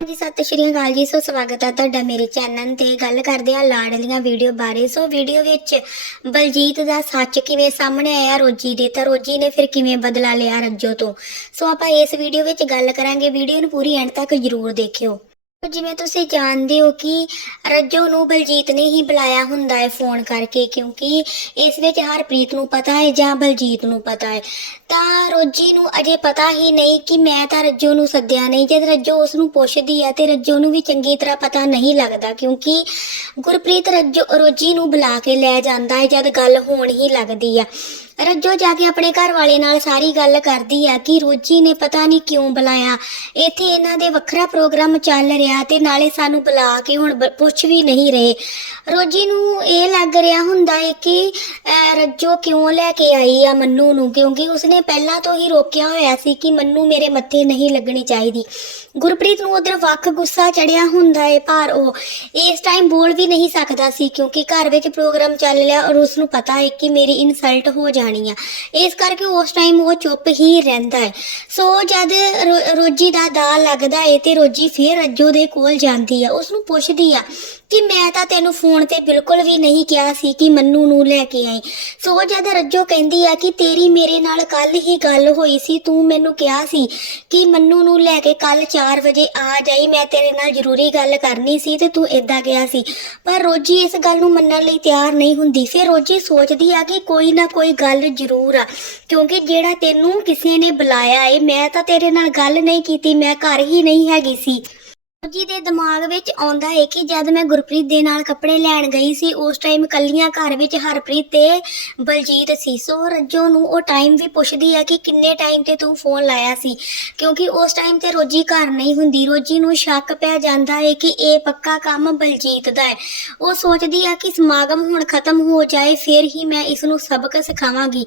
ਜੀ, ਸਤਿ ਸ਼੍ਰੀ ਅਕਾਲ ਜੀ। ਸੋ ਸਵਾਗਤ ਹੈ ਤੁਹਾਡਾ ਮੇਰੇ ਚੈਨਲ ਤੇ। ਗੱਲ ਕਰਦੇ ਆ ਲਾਡਲੀਆਂ ਵੀਡੀਓ ਬਾਰੇ। ਸੋ ਵੀਡੀਓ ਵਿੱਚ ਬਲਜੀਤ ਦਾ ਸੱਚ ਕਿਵੇਂ ਸਾਹਮਣੇ ਆਇਆ, ਰੋਜੀ ਦੇ ਤਾਂ ਰੋਜੀ ਨੇ ਫਿਰ ਕਿਵੇਂ ਬਦਲਾ ਲਿਆ ਰੱਜੋ ਤੋਂ? ਸੋ ਆਪਾਂ ਇਸ ਵੀਡੀਓ ਵਿੱਚ ਗੱਲ ਕਰਾਂਗੇ। ਵੀਡੀਓ ਨੂੰ ਪੂਰੀ ਐਂਡ ਤੱਕ ਜ਼ਰੂਰ ਦੇਖਿਓ। ਜਿਵੇਂ ਤੁਸੀਂ ਜਾਣਦੇ ਹੋ ਕਿ ਰੱਜੋ ਨੂੰ ਬਲਜੀਤ ਨੇ ਹੀ ਬੁਲਾਇਆ ਹੁੰਦਾ ਹੈ ਫੋਨ ਕਰਕੇ, ਕਿਉਂਕਿ ਇਸ ਵਿੱਚ ਹਰਪ੍ਰੀਤ ਨੂੰ ਪਤਾ ਹੈ ਜਾਂ ਬਲਜੀਤ ਨੂੰ ਪਤਾ ਹੈ। ਤਾਂ ਰੋਜੀ ਨੂੰ ਅਜੇ ਪਤਾ ਹੀ ਨਹੀਂ ਕਿ ਮੈਂ ਤਾਂ ਰੱਜੋ ਨੂੰ ਸੱਦਿਆ ਨਹੀਂ। ਜਦ ਰੱਜੋ ਉਸ ਨੂੰ ਪੁੱਛਦੀ ਹੈ ਤੇ ਰੱਜੋ ਨੂੰ ਵੀ ਚੰਗੀ ਤਰ੍ਹਾਂ ਪਤਾ ਨਹੀਂ ਲੱਗਦਾ, ਕਿਉਂਕਿ ਗੁਰਪ੍ਰੀਤ ਰੱਜੋ, ਰੋਜੀ ਨੂੰ ਬੁਲਾ ਕੇ ਲੈ ਜਾਂਦਾ ਹੈ ਜਦ ਗੱਲ ਹੋਣ ਹੀ ਲੱਗਦੀ ਆ। ਰੱਜੋ ਜਾ ਕੇ ਆਪਣੇ ਘਰ ਵਾਲੇ ਨਾਲ ਸਾਰੀ ਗੱਲ ਕਰਦੀ ਆ ਕਿ ਰੋਜੀ ਨੇ ਪਤਾ ਨਹੀਂ ਕਿਉਂ ਬੁਲਾਇਆ। ਇੱਥੇ ਇਹਨਾਂ ਦੇ ਵੱਖਰਾ ਪ੍ਰੋਗਰਾਮ ਚੱਲ ਰਿਹਾ ਤੇ ਨਾਲੇ ਸਾਨੂੰ ਬੁਲਾ ਕੇ ਹੁਣ ਬ- ਪੁੱਛ ਵੀ ਨਹੀਂ ਰਹੇ। ਰੋਜੀ ਨੂੰ ਇਹ ਲੱਗ ਰਿਹਾ ਹੁੰਦਾ ਹੈ ਕਿ ਰੱਜੋ ਕਿਉਂ ਲੈ ਕੇ ਆਈ ਆ ਮੰਨੂ ਨੂੰ? ਕਿਉਂਕਿ ਉਸਨੇ ਪਹਿਲਾਂ ਤੋਂ ਹੀ ਰੋਕਿਆ ਹੋਇਆ ਸੀ ਕਿ ਮੰਨੂ ਮੇਰੇ ਮੱਥੇ ਨਹੀਂ ਲੱਗਣੀ ਚਾਹੀਦੀ। ਗੁਰਪ੍ਰੀਤ ਨੂੰ ਉਧਰ ਵੱਖ ਗੁੱਸਾ ਚੜਿਆ ਹੁੰਦਾ ਹੈ ਪਰ ਉਹ। ਇਸ ਟਾਈਮ ਬੋਲ ਵੀ ਨਹੀਂ ਸਕਦਾ ਸੀ ਕਿਉਂਕਿ ਘਰ ਵਿੱਚ ਪ੍ਰੋਗਰਾਮ ਚੱਲ ਰਿਹਾ ਔਰ ਉਸ ਨੂੰ ਪਤਾ ਹੈ ਕਿ ਮੇਰੀ ਇਨਸਲਟ ਹੋ ਜਾਣੀ। ਆ। ਇਸ ਕਰਕੇ ਉਸ ਟਾਈਮ ਉਹ ਚੁੱਪ ਹੀ ਰਹਿੰਦਾ ਹੈ ਸੋ ਜਦ ਰੋਜੀ ਦਾ ਦਾ ਲੱਗਦਾ ਏ ਤੇ ਰੋਜੀ ਫੇਰ ਰੱਜੋ ਦੇ ਕੋਲ ਜਾਂਦੀ ਆ। ਉਸ ਨੂੰ ਪੁੱਛਦੀ ਆ ਕਿ ਮੈਂ ਤਾਂ ਤੈਨੂੰ ਫੋਨ ਤੇ ਬਿਲਕੁਲ ਵੀ ਨਹੀਂ ਕਿਹਾ ਸੀ ਕਿ ਮੰਨੂ ਨੂੰ ਲੈ ਕੇ ਆਈ। ਸੋ ਜਦ ਰੱਜੋ ਕਹਿੰਦੀ ਆ ਕਿ ਤੇਰੀ ਮੇਰੇ ਨਾਲ ਕੱਲ ਹੀ ਗੱਲ ਹੋਈ ਸੀ, ਤੂੰ ਮੈਨੂੰ ਕਿਹਾ ਸੀ ਕਿ ਮੰਨੂ ਨੂੰ ਲੈ ਕੇ ਕੱਲ 4 ਵਜੇ ਆ ਜਾਈ, ਮੈਂ ਤੇਰੇ ਨਾਲ ਜ਼ਰੂਰੀ ਗੱਲ ਕਰਨੀ ਸੀ ਤੇ ਤੂੰ ਇਦਾਂ ਗਿਆ ਸੀ। ਪਰ ਰੋਜੀ ਇਸ ਗੱਲ ਨੂੰ ਮੰਨਣ ਲਈ ਤਿਆਰ ਨਹੀਂ ਹੁੰਦੀ। ਫਿਰ ਰੋਜੀ ਸੋਚਦੀ ਆ ਕਿ ਕੋਈ ਨਾ ਕੋਈ ਗੱਲ ਜ਼ਰੂਰ ਆ। ਕਿਉਂਕਿ ਜਿਹੜਾ ਤੈਨੂੰ ਕਿਸੇ ਨੇ ਬੁਲਾਇਆ ਏ, ਮੈਂ ਤਾਂ ਤੇਰੇ ਨਾਲ ਗੱਲ ਨਹੀਂ ਕੀਤੀ, ਮੈਂ ਘਰ ਹੀ ਨਹੀਂ ਹੈਗੀ ਸੀ। ਜੀ ਦੇ ਦਿਮਾਗ ਵਿੱਚ ਆਉਂਦਾ ਹੈ ਕਿ ਜਦ ਮੈਂ ਗੁਰਪ੍ਰੀਤ ਦੇ ਨਾਲ ਕੱਪੜੇ ਲੈਣ ਗਈ ਸੀ, ਉਸ ਟਾਈਮ ਕੱਲੀਆਂ ਘਰ ਵਿੱਚ ਹਰਪ੍ਰੀਤ ਤੇ ਬਲਜੀਤ ਸੀ। ਸੋ ਰੱਜੋ ਨੂੰ ਉਹ ਟਾਈਮ ਵੀ ਪੁੱਛਦੀ ਹੈ ਕਿ ਕਿੰਨੇ ਟਾਈਮ ਤੇ ਤੂੰ ਫੋਨ ਲਾਇਆ ਸੀ? ਕਿਉਂਕਿ ਉਸ ਟਾਈਮ ਤੇ ਰੋਜੀ ਘਰ ਨਹੀਂ ਹੁੰਦੀ। ਰੋਜੀ ਨੂੰ ਸ਼ੱਕ ਪੈ ਜਾਂਦਾ ਹੈ ਕਿ ਇਹ ਪੱਕਾ ਕੰਮ ਬਲਜੀਤ ਦਾ ਹੈ। ਉਹ ਸੋਚਦੀ ਹੈ ਕਿ ਸਮਾਗਮ ਹੁਣ ਖਤਮ ਹੋ ਜਾਏ, ਫਿਰ ਹੀ ਮੈਂ ਇਸ ਨੂੰ ਸਬਕ ਸਿਖਾਵਾਂਗੀ।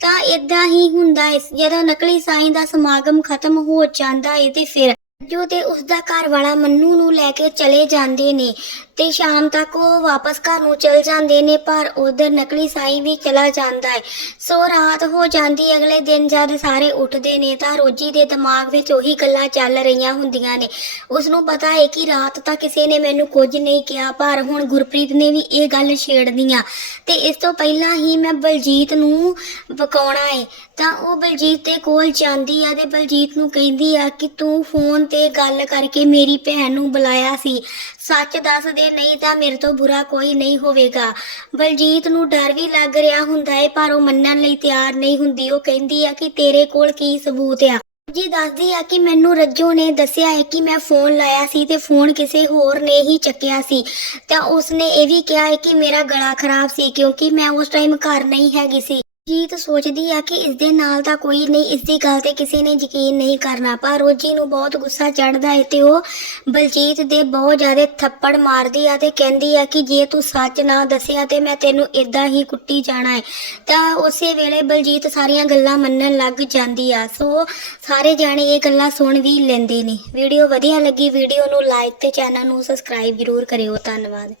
ਤਾਂ ਇਦਾਂ ਹੀ ਹੁੰਦਾ ਹੈ। ਜਦੋਂ ਨਕਲੀ ਸਾਈਂ ਦਾ ਸਮਾਗਮ ਖਤਮ ਹੋ ਜਾਂਦਾ ਹੈ ਤੇ ਫਿਰ ਜੋ ਤੇ ਉਸ ਦਾ ਘਰ ਵਾਲਾ ਮੰਨੂ ਨੂੰ ਲੈ ਕੇ ਚਲੇ ਜਾਂਦੇ ਨੇ। ਤੇ ਸ਼ਾਮ ਤੱਕ ਉਹ ਵਾਪਸ ਘਰ ਨੂੰ ਚਲ ਜਾਂਦੇ ਨੇ, ਪਰ ਉਧਰ ਨਕਲੀ ਸਾਈਂ ਵੀ ਚਲਾ ਜਾਂਦਾ ਹੈ। ਸੋ ਰਾਤ ਹੋ ਜਾਂਦੀ, ਅਗਲੇ ਦਿਨ ਜਦ ਸਾਰੇ ਉੱਠਦੇ ਨੇ, ਤਾਂ ਰੋਜੀ ਦੇ ਦਿਮਾਗ ਵਿੱਚ ਉਹੀ ਗੱਲਾਂ ਚੱਲ ਰਹੀਆਂ ਹੁੰਦੀਆਂ ਨੇ। ਉਸ ਨੂੰ ਪਤਾ ਹੈ ਕਿ ਰਾਤ ਤਾਂ ਕਿਸੇ ਨੇ ਮੈਨੂੰ ਕੁਝ ਨਹੀਂ ਕਿਹਾ, ਪਰ ਹੁਣ ਗੁਰਪ੍ਰੀਤ ਨੇ ਵੀ ਇਹ ਗੱਲ ਛੇੜਨੀ ਆ। ਤੇ ਇਸ ਤੋਂ ਪਹਿਲਾਂ ਹੀ ਮੈਂ ਬਲਜੀਤ ਨੂੰ ਬਕਾਉਣਾ ਹੈ। ਤਾਂ ਉਹ ਬਲਜੀਤ ਦੇ ਕੋਲ ਜਾਂਦੀ ਆ ਤੇ ਬਲਜੀਤ ਨੂੰ ਕਹਿੰਦੀ ਆ ਕਿ ਤੂੰ ਫੋਨ ਤੇ ਗੱਲ ਕਰਕੇ ਮੇਰੀ ਭੈਣ ਨੂੰ ਬੁਲਾਇਆ ਸੀ। ਸੱਚ ਦੱਸ ਦੇ ਨਹੀਂ ਤਾਂ ਮੇਰੇ ਤੋਂ ਬੁਰਾ ਕੋਈ ਨਹੀਂ ਹੋਵੇਗਾ। ਬਲਜੀਤ ਨੂੰ ਡਰ ਵੀ ਲੱਗ ਰਿਹਾ ਹੁੰਦਾ ਹੈ ਪਰ ਉਹ ਮੰਨਣ ਲਈ ਤਿਆਰ ਨਹੀਂ ਹੁੰਦੀ। ਉਹ ਕਹਿੰਦੀ ਆ ਕਿ ਤੇਰੇ ਕੋਲ ਕੀ ਸਬੂਤ ਆ? ਜੀ ਦੱਸਦੀ ਆ ਕਿ ਮੈਨੂੰ ਰੱਜੋ ਨੇ ਦੱਸਿਆ ਹੈ ਕਿ ਮੈਂ ਫੋਨ ਲਾਇਆ ਸੀ ਤੇ ਫੋਨ ਕਿਸੇ ਹੋਰ ਨੇ ਹੀ ਚੱਕਿਆ ਸੀ। ਤਾਂ ਉਸਨੇ ਇਹ ਵੀ ਕਿਹਾ ਹੈ ਕਿ ਮੇਰਾ ਗਲਾ ਖਰਾਬ ਸੀ ਕਿਉਂਕਿ ਮੈਂ ਉਸ ਟਾਈਮ ਘਰ ਨਹੀਂ ਹੈਗੀ ਸੀ। ਜੀਤ ਸੋਚਦੀ ਆ ਕਿ ਇਸ ਦੇ ਨਾਲ ਤਾਂ ਕੋਈ ਨਹੀਂ ਇਸ ਦੀ ਗੱਲ ਤੇ ਕਿਸੇ ਨੇ ਯਕੀਨ ਨਹੀਂ ਕਰਨਾ। ਪਰ ਰੋਜੀ ਨੂੰ ਬਹੁਤ ਗੁੱਸਾ ਚੜਦਾ ਹੈ ਤੇ ਉਹ ਬਲਜੀਤ ਦੇ ਬਹੁਤ ਜ਼ਿਆਦਾ ਥੱਪੜ ਮਾਰਦੀ ਆ ਤੇ ਕਹਿੰਦੀ ਆ ਕਿ ਜੇ ਤੂੰ ਸੱਚ ਨਾ ਦੱਸਿਆ ਤੇ ਮੈਂ ਤੈਨੂੰ ਇਦਾਂ ਹੀ ਕੁੱਟੀ ਜਾਣਾ ਹੈ ਤਾਂ ਉਸੇ ਵੇਲੇ ਬਲਜੀਤ ਸਾਰੀਆਂ ਗੱਲਾਂ ਮੰਨਣ ਲੱਗ ਜਾਂਦੀ ਆ। ਸੋ ਸਾਰੇ ਜਾਣੇ ਇਹ ਗੱਲਾਂ ਸੁਣ ਵੀ ਲੈਂਦੇ ਨੇ। ਵੀਡੀਓ ਵਧੀਆ ਲੱਗੀ, ਵੀਡੀਓ ਨੂੰ ਲਾਈਕ ਤੇ ਚੈਨਲ ਨੂੰ ਸਬਸਕ੍ਰਾਈਬ ਜ਼ਰੂਰ ਕਰਿਓ। ਧੰਨਵਾਦ।